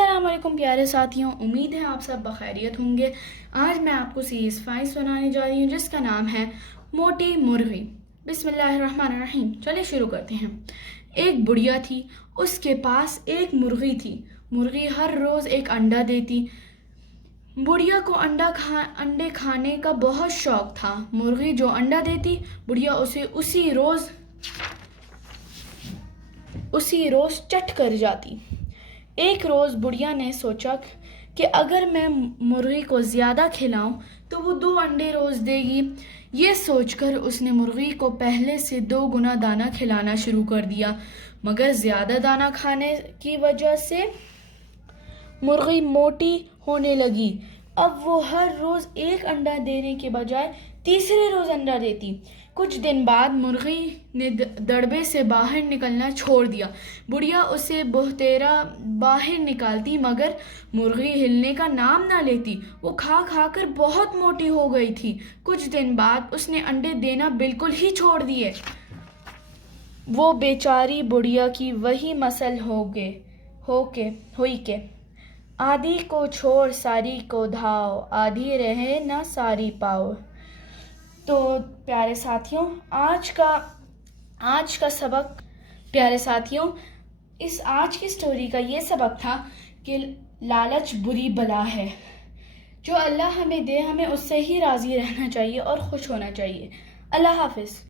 السلام علیکم پیارے ساتھیوں، امید ہے آپ سب بخیریت ہوں گے۔ آج میں آپ کو سیریز 5 سنانے جا رہی ہوں جس کا نام ہے موٹی مرغی۔ بسم اللہ الرحمن الرحیم، چلے شروع کرتے ہیں۔ ایک بڑھیا تھی، اس کے پاس ایک مرغی تھی۔ مرغی ہر روز ایک انڈا دیتی۔ بڑھیا کو انڈے کھانے کا بہت شوق تھا۔ مرغی جو انڈا دیتی، بڑھیا اسے اسی روز چٹ کر جاتی۔ ایک روز بڑھیا نے سوچا کہ اگر میں مرغی کو زیادہ کھلاؤں تو وہ 2 انڈے روز دے گی۔ یہ سوچ کر اس نے مرغی کو پہلے سے 2 گنا دانہ کھلانا شروع کر دیا، مگر زیادہ دانہ کھانے کی وجہ سے مرغی موٹی ہونے لگی۔ اب وہ ہر روز ایک انڈا دینے کے بجائے تیسرے روز انڈا دیتی۔ کچھ دن بعد مرغی نے دڑبے سے باہر نکلنا چھوڑ دیا۔ بڑھیا اسے بہتیرا باہر نکالتی، مگر مرغی ہلنے کا نام نہ لیتی۔ وہ کھا کھا کر بہت موٹی ہو گئی تھی۔ کچھ دن بعد اس نے انڈے دینا بالکل ہی چھوڑ دیے۔ وہ بیچاری بڑھیا کی وہی مثل ہوئی کہ آدھی کو چھوڑ ساری کو دھاؤ، آدھی رہے نہ ساری پاؤ۔ تو پیارے ساتھیوں، آج کا سبق آج کی سٹوری کا یہ سبق تھا کہ لالچ بری بلا ہے۔ جو اللہ ہمیں دے، ہمیں اس سے ہی راضی رہنا چاہیے اور خوش ہونا چاہیے۔ اللہ حافظ۔